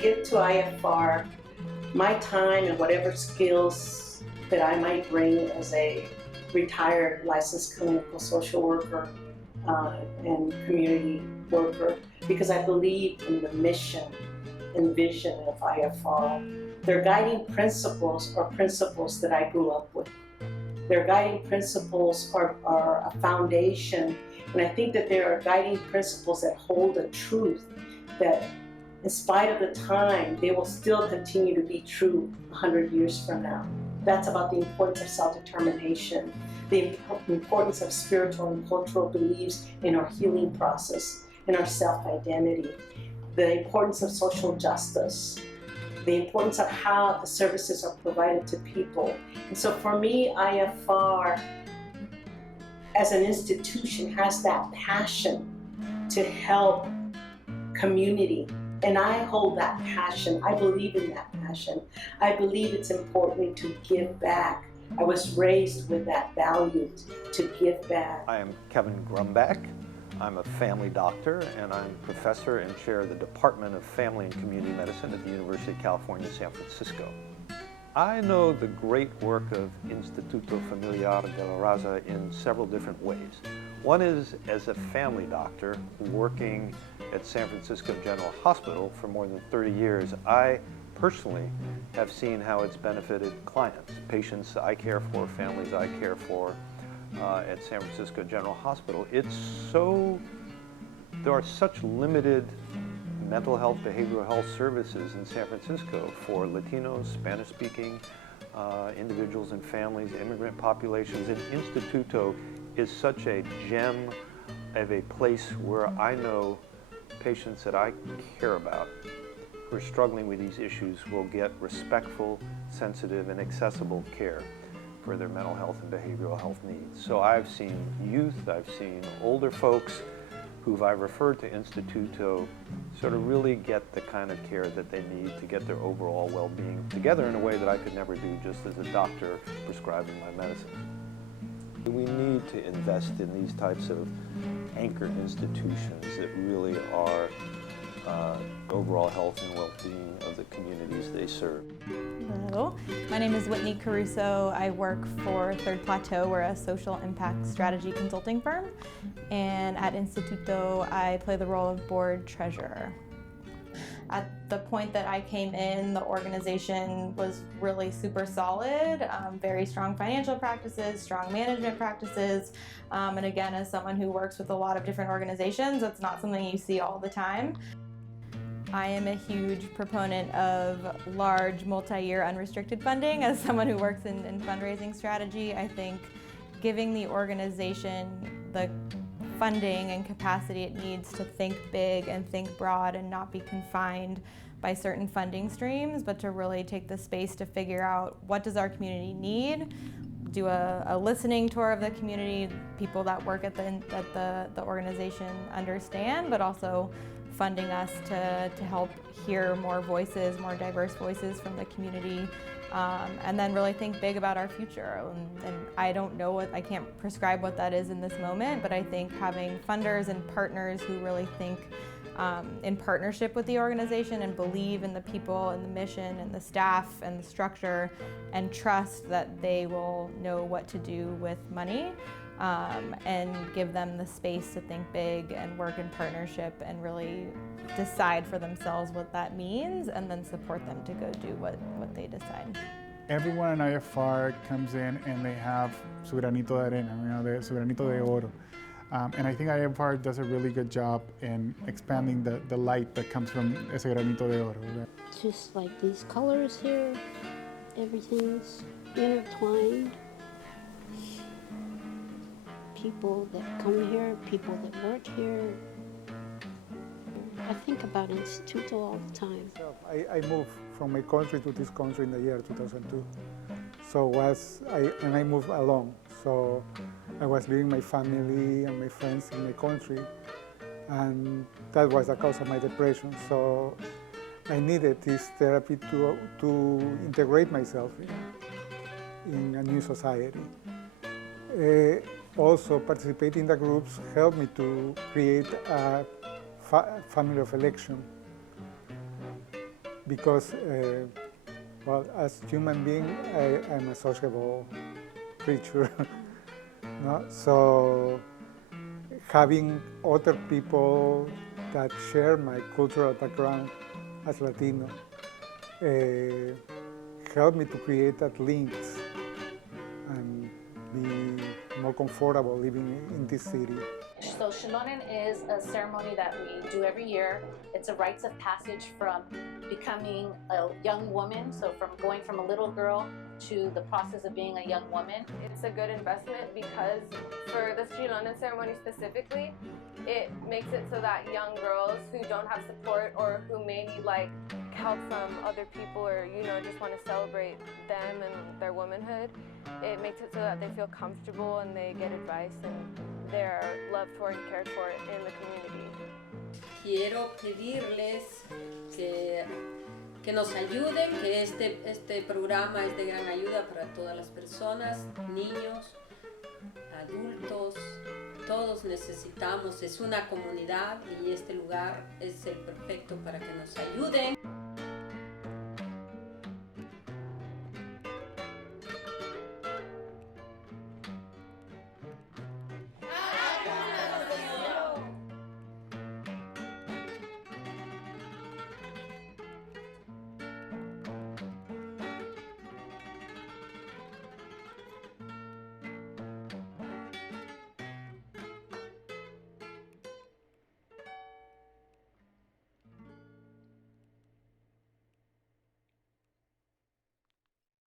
give to IFR my time and whatever skills that I might bring as a retired licensed clinical social worker and community worker, because I believe in the mission and vision of IFR. Their guiding principles are principles that I grew up with. Their guiding principles are a foundation, and I think that there are guiding principles that hold a truth that, in spite of the time, they will still continue to be true 100 years from now. That's about the importance of self-determination, the importance of spiritual and cultural beliefs in our healing process, in our self-identity, the importance of social justice, the importance of how the services are provided to people. And so for me, IFR as an institution has that passion to help community. And I hold that passion. I believe in that passion. I believe it's important to give back. I was raised with that value to give back. I am Kevin Grumbach. I'm a family doctor, and I'm professor and chair of the Department of Family and Community Medicine at the University of California, San Francisco. I know the great work of Instituto Familiar de la Raza in several different ways. One is as a family doctor working at San Francisco General Hospital for more than 30 years. I personally have seen how it's benefited clients, patients I care for, families I care for at San Francisco General Hospital. There are such limited mental health, behavioral health services in San Francisco for Latinos, Spanish-speaking individuals and families, immigrant populations, and Instituto is such a gem of a place where I know patients that I care about who are struggling with these issues will get respectful, sensitive, and accessible care for their mental health and behavioral health needs. So I've seen youth, I've seen older folks who I've referred to Instituto sort of really get the kind of care that they need to get their overall well-being together in a way that I could never do just as a doctor prescribing my medicine. We need to invest in these types of anchored institutions that really are overall health and well-being of the communities they serve. Hello, my name is Whitney Caruso. I work for Third Plateau. We're a social impact strategy consulting firm. And at Instituto, I play the role of board treasurer. At the point that I came in, the organization was really super solid, very strong financial practices, strong management practices. And again, as someone who works with a lot of different organizations, that's not something you see all the time. I am a huge proponent of large multi-year unrestricted funding. As someone who works in fundraising strategy, I think giving the organization the funding and capacity it needs to think big and think broad and not be confined by certain funding streams, but to really take the space to figure out what does our community need, do a listening tour of the community, people that work at the organization understand, but also funding us to help hear more voices, more diverse voices from the community, and then really think big about our future. And I don't know I can't prescribe what that is in this moment, but I think having funders and partners who really think in partnership with the organization and believe in the people and the mission and the staff and the structure and trust that they will know what to do with money, and give them the space to think big and work in partnership and really decide for themselves what that means, and then support them to go do what they decide. Everyone in IFR comes in and they have su granito de arena, su granito de oro. And I think IFR does a really good job in expanding the light that comes from ese granito de oro. Just like these colors here, everything's intertwined. People that come here, people that work here. I think about Instituto all the time. I moved from my country to this country in the year 2002. So I moved alone. So I was leaving my family and my friends in my country, and that was the cause of my depression. So I needed this therapy to integrate myself in a new society. Also, participating in the groups helped me to create a family of election. because, well, as human being, I'm a sociable creature. No? So having other people that share my cultural background as Latino helped me to create that links and be more comfortable living in this city. So Shilonen is a ceremony that we do every year. It's a rites of passage from becoming a young woman, so from going from a little girl to the process of being a young woman. It's a good investment because for the Shilonen ceremony specifically, it makes it so that young girls who don't have support or who may need like help from other people or just want to celebrate them and their womanhood, it makes it so that they feel comfortable and they get advice and they're loved for and cared for in the community. Quiero pedirles que nos ayuden, que este programa es de gran ayuda para todas las personas, niños, adultos, todos necesitamos, es una comunidad y este lugar es el perfecto para que nos ayuden.